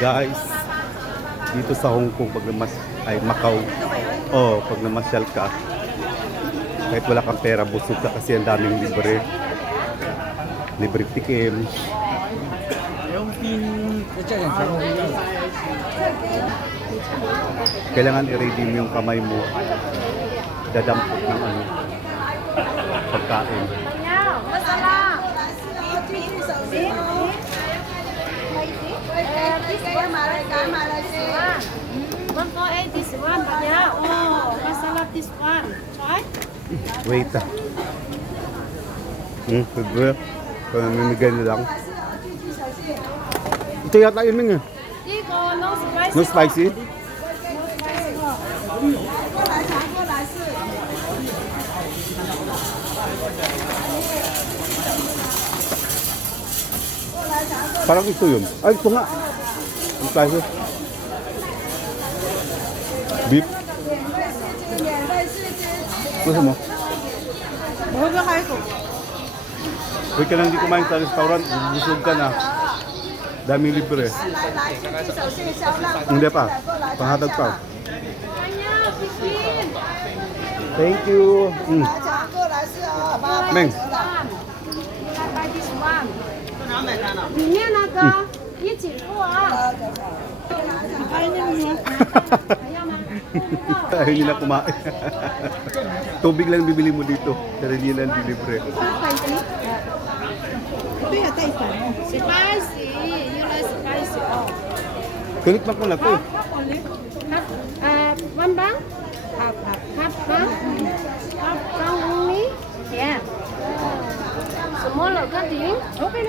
Guys, dito sa Hong Kong pag Macau. Oh, pag namasyal ka, kahit wala kang pera, busog ka kasi ang daming libre. Libre tikim. Kailangan i-redeem yung kamay mo. Dadampot ng ano, pagkain. This one, but yeah, oh, masala this one. Try. Wait ah. Pwede. Pamimigay na lang. Ito yata yun Ming eh. Iko, no spicy. No spicy? Parang ito yun. Ay, ito nga. No spicy. Beef. Gusto mo? Bakit ba kayo ko? Huwag ka nang hindi kumain sa restaurant, busog ka na. Daming libre. Hindi pa. Panghatag pa. Thank you. Meng. Buy this one. 里面那个一起付啊。还有那个吗？还要吗？ Ayaw nila kumain. Tubig lang bibili mo dito. Pero hindi lang libre. Spicy, you like spicy? Oh. Kunikmak mo na to. One bang? Half bang? Half bang only? Yeah. Smaller cutting? Okay.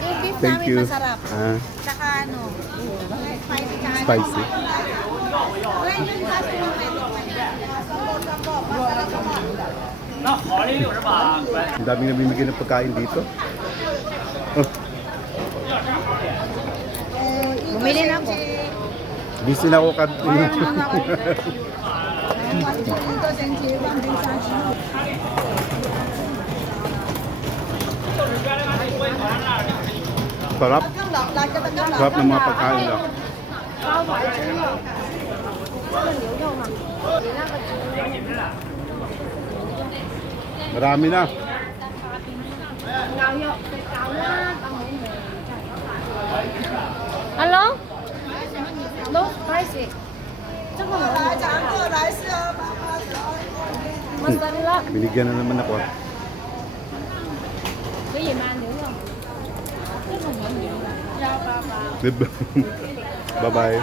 Yung beef Thank namin you. masarap. Ah, Tsaka ano, spicy tsaka spicy. Well, yung last one, Ang daming namimigay ng pagkain dito. Oh, bumili na ako. busy na ako kad. Sarap. Sarap ng mga pagkain lang. Marami na. Hello? No spicy. 这个masala. Binigyan na naman ako. 可以吗？牛肉。这种牛要爸爸。 Bye-bye.